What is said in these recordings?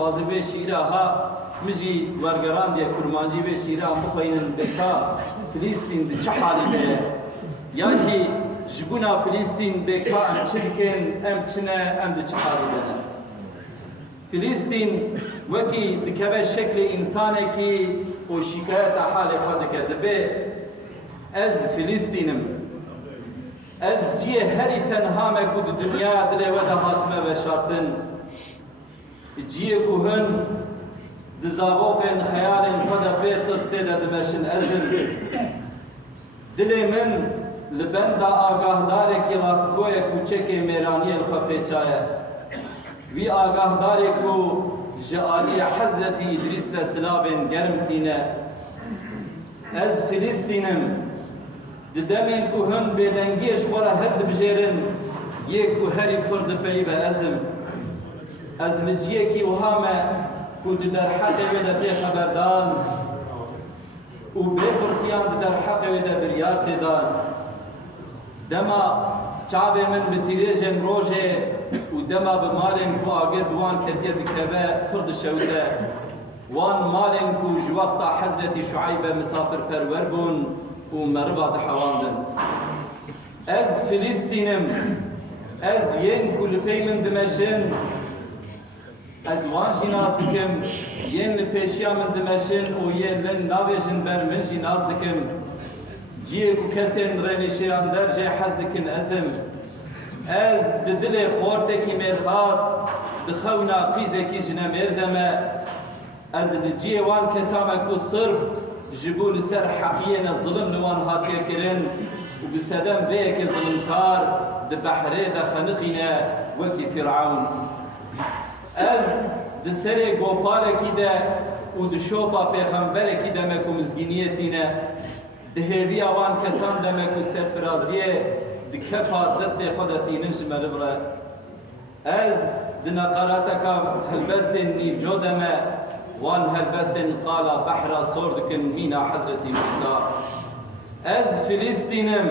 dixwazi vê şîra ha min jî wergerandiye kurmancî vê şîra bixwînin bêka Filîstîn di çi halî de ye ya jî ji bûna Filîstîn bêka em çi dikin em çi ne em di çi halî de ne Filîstîn wekî dikeve şeklê însanekî û şîkayeta halê xwe dike dibe ez Filîstînim ez ciyê herî tenha me ku di dunyaya dilê we de hatime veşartin ciyê ku hin di zavoqên xeyalên xwe de pê tirstê de dimeşin ezim dilê min li benda agahdarekî rastgoyek û çekê mêraniyên xwe pêçaye wî agahdarê ku ji aliyê Hezretî İdrîs re silavên germ tîne ez Filîstînim di demên ku hin bêdengiyê ji xwe re her dibijêrin yê ku herî pir dipeyive ezim ez li ciyekî wiha me ku di derheqê wê de tê xeberdan û bêpirsiyan di derheqê wê de biryar tê dan dema çavê min bi tîrêjên rojê û dema bi malên ku agir bi wan ketiye dikeve pir dişewite wan malên ku ji wexta Hezretî Şuaybe misafirperwer bûn û meriva dihewandin ez Filîstînim ez yên ku li pey min dimeşin ez wan jî naz dikim yên li pêşiya min dimeşin û yên min navêjin ber min jî naz dikim ciyê ku kesên renêşiyan dercê hez dikin ezim ez di dilê xortekî mêrxas di xewna qîzekî ji nemêr de me ez li ciyê wan kesa me ku sirf ji bo li ser heqiyên zilim li wan hatiye kirin û bi sedem vê yekê zilimkar di behrê de xeniqîne wekî Fir'awn ez di serê gopalekî de û di şopa pêxemberekî de me ku mizgîniyê tîne di hêviya wan kesan de me ku serfiraziyê di kefa destê xwe de tînin ji me li vir e ez di neqarateka helbestên nîvco de me wan helbestên qala behra sor dikin mîna Hezretî Musa ez Filîstînim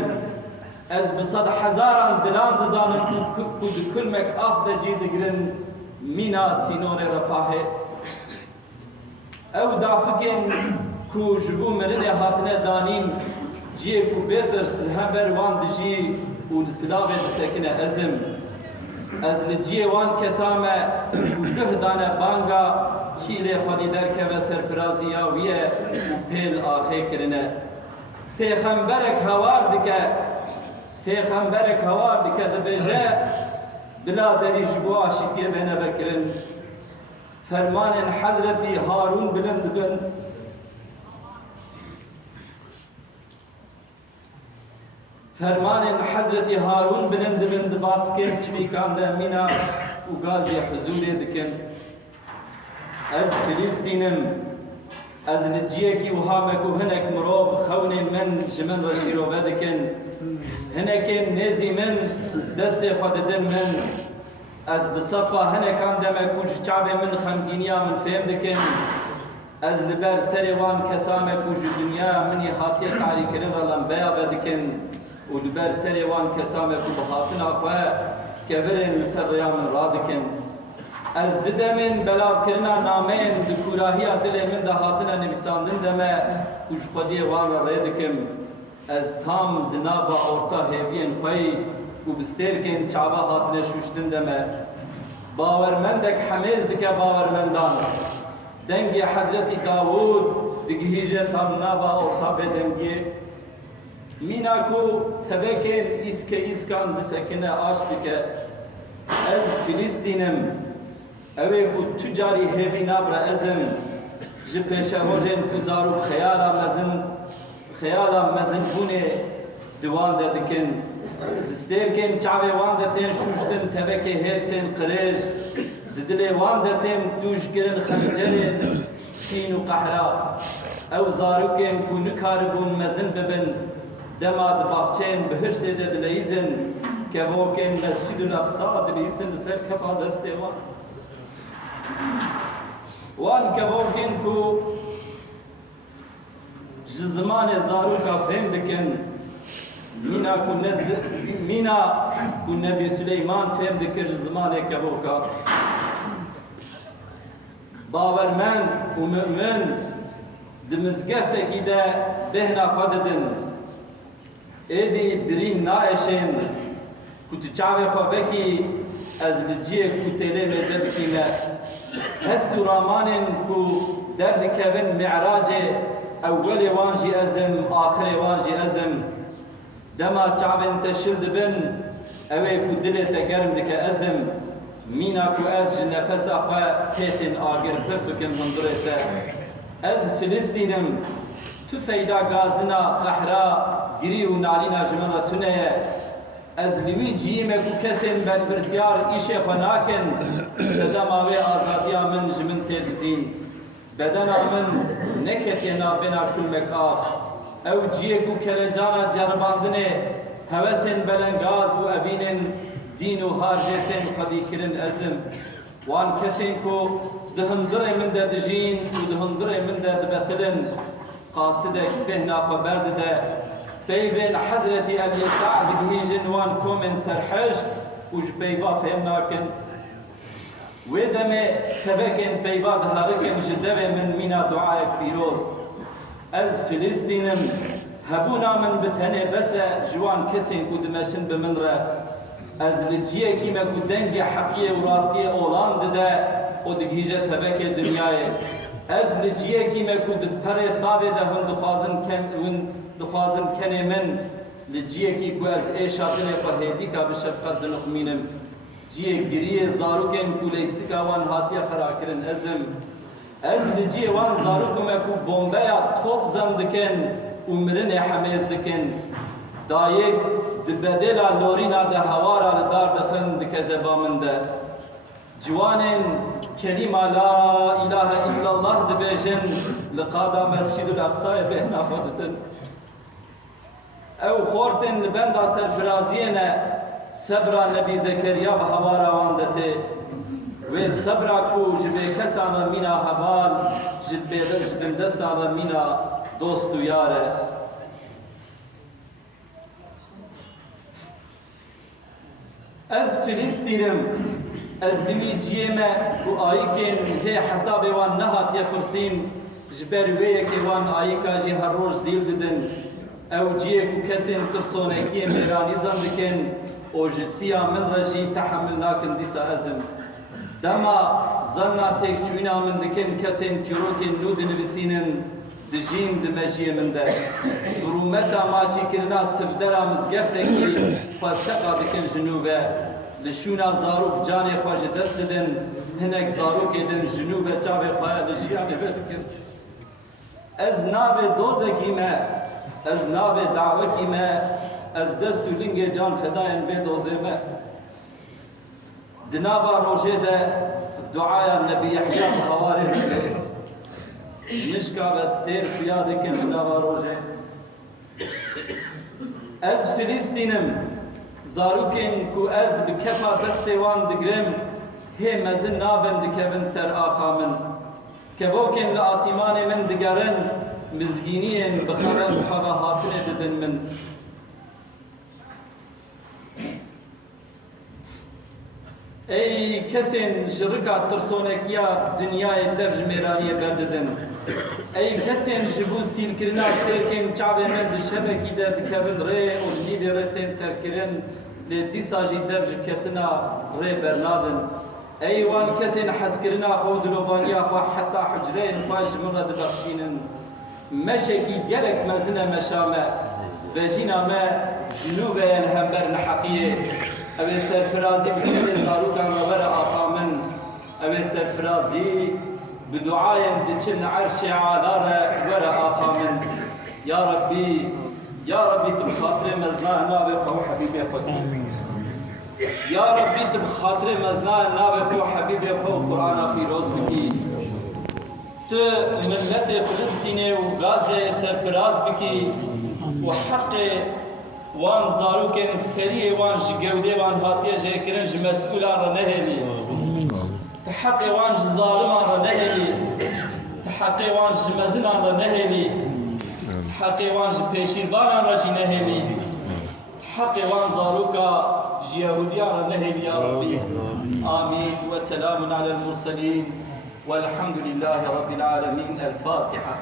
ez bi sed hezaran dilan dizanim ku di kulmek af de cî digirin mîna sînorê refahê ew dafikên ku ji bo mirinê hatine danîn ciyê ku bêtirs li hember wan dijî û li silavê disekine ezim ez li ciyê wan kesa me ku duh dane banga kîrê xwedî derkeve serfiraziya wî ye û pêl axê kirine pêxemberek hewar dike dibêje bila derî ji bo aşîtiyê bêne vekirin fermanên Hezretî Harûn bilind dibin fermanên Hezretî Harûn bilind dibin di baskên çivîkan de mîna û gazê huzûrê dikin ez Filîstînim ez li ciyekî wiha me ku hinek mirov xewnên min ji min re şîrove dikin hinekên nêzî min destê xwe didin min ez di sefa hinekan de me ku ji çavê min xemgîniya min fêm dikin ez li ber serê wan kesa me ku ji dunyaya minî hatiye tarîkirin re lembeya ve dikin û li ber serê wan kesa me ku bi hatina xwe kevirên li ser rêya min radikin ez di demên belavkirina nameyên di kûrahiya dilê min de hatine nivîsandin de me û ji xwediyê wan re rê dikim ez tam di nava orta hêviyên xwe û bi stêrkên çava hatine şûştin de me bawermendek hemêz dike bawermendan dengê Hezretî Davûd digihîje tam nava orta bêdengiyê mîna ku tevekên îske îskan disekine aş dike ez Filîstînim evê ku tu carî hêvî nabre ezim ji pêşerojên ku zarok xeyala mezinbûnê di wan de dikin di stêrkên çavê wan de tên şûştin tevekê hêrsên qirêj di dilê wan de tên tûjkirin xencerên kîn û qehra ew zarokên ku nikaribûn mezin bibin dema di baxçeyên bihiştê de dileyîzin kevokên Mescidül Aqsa dileyîzin li ser kefa destê wan wan kevokên ku ji zimanê zaroka fêm dikin mîna ku Nebî Süleyman fêm dikir ji zimanê kevoka باورمند و مؤمن دمزگفتکی ده بهنا خوددن ایدی برین نایشن کت چاوه خوابکی از لجیه کتیله مزه بکینه هستو رامانن کو درد کبن معراج اول وانجی ازم آخر وانجی ازم دما چاوه انتشلد بن اوه کو دلت گرم دکه ازم مینا کو از نفس اخوه کتن آگر بفکم هندرته از فلسطینم تو فیدا گازنا قحرا گری و نالینا جمنا تونه از لیوی جیمه کو کسین بر پرسیار ایشه خناکن صدام آوه آزادیا من جمن تدزین بدن من نکتینا بنا کلمک آف او جیه کو کلجانا جرباندنه هوسن بلنگاز و ابینن دین و هارجتن خدی کرن ازم وان کسین کو دهندر من ده دجین و دهندر من ده دبتلن قاصدك بهنا خبرد ده بيبن حضرتي اليساع دقهيجن وان كومن سرحش وش بيبا فهمناكن ودمي تبكن بيبا دهاركن جدبه من مينا دعاء بيروز از فلسطينم هبونا من بتنه بس جوان كسين كودمشن بمنره از لجيه كيما كودنجي حقية وراستية اولان ده ودقهيجة تبكي دنياي از لجيه كيما كود پره طابه ده دخوازن کنه من لجيه كي كو از ايشاتنه فرهيدي كا بشفقت دنقمينم جيه گريه زاروكن كو ليستكا وان هاتيا خراكرن ازم از لجيه وان زاروكم كو بومبايا توب زندكن ومرن حميز دكن دايق دبدلا لورينا ده هوارا لدار دخن دكزبا من ده جوانن كلمة لا إله إلا الله دبيجن لقادا مسجد الأقصى بهنا خودتن أو خورتن لبندا سرفرازينا صبرا نبي زكريا بحوارا واندته وصبرا كو جبه كسانا منا حبال جبه دستانا منا دوست ياره از فلسطينم از دمی جیمه و آیکن هی حساب وان نهات یپرسین جبر ویه که وان آیکا جی هر روز زیل ددن او جیه کو کسین ترسونه که میرانی زندکن او جسیا من رجی تحمل ناکن دیسا ازم دما زنا تک چوینا من دکن کسین چروکن نود نویسینن دجین دمجیه من ده درومتا ماچی کرنا سفدرا مزگفتکی فاستقا دکن جنوبه لشونا زاروک جاني خواج دست دن هنك زاروك دن جنوب چاوه خواه لجياني بدكن از ناب دوزكي ما از ناب دعوكي ما از دستو لنگ جان فداين بي دوزي ما دنابا روجه ده دعايا النبي يحيى خواره نشكا بستير قيادكن دنابا روجه از فلسطينم زاروکن کو از بکفا دستوان دگرم هی مزن نابن دکبن سر آخامن کبوکن لآسیمان من دگرن مزگینین بخبر بخبا هاتن ددن من ای کسین جرکا ترسونکیا دنیای دبج میرانی برددن ای کسین جبو سیل کرنا سرکن چاوه من دشبکی ده دکبن ری و جنیب رتن ترکرن لدیسا جی دبج کتنا ری برنادن ای وان کسین حس کرنا خود لوبانیا خوا حتی حجرین خواش مرد بخشینن مشکی گلک مزنه مشامه و جینا ما جنوب الهمبر نحقیه اوه سرفرازی بکلی زاروکان وبر آقامن اوه سرفرازی بدعاين دچن عرش عالاره ور آقامن يا ربي تبخاطر مزناه نابي خو حبيبي خو يا ربي تبخاطر مزناه نابي خو حبيبي خو قرآن في روز بكي ت ملت فلسطين وغازة سرفراز بكي وحق وان زاروكن سري وان جودي وان هاتيه جاكرن مسؤولان رنهلي تحقي وان ظالمان رنهلي تحقي وان مزنان رنهلي تحقي وان بيشيربان رجي نهلي تحقي وان زاروكا يهوديان رنهلي يا ربي آمين وسلام على المرسلين والحمد لله رب العالمين. الفاتحة.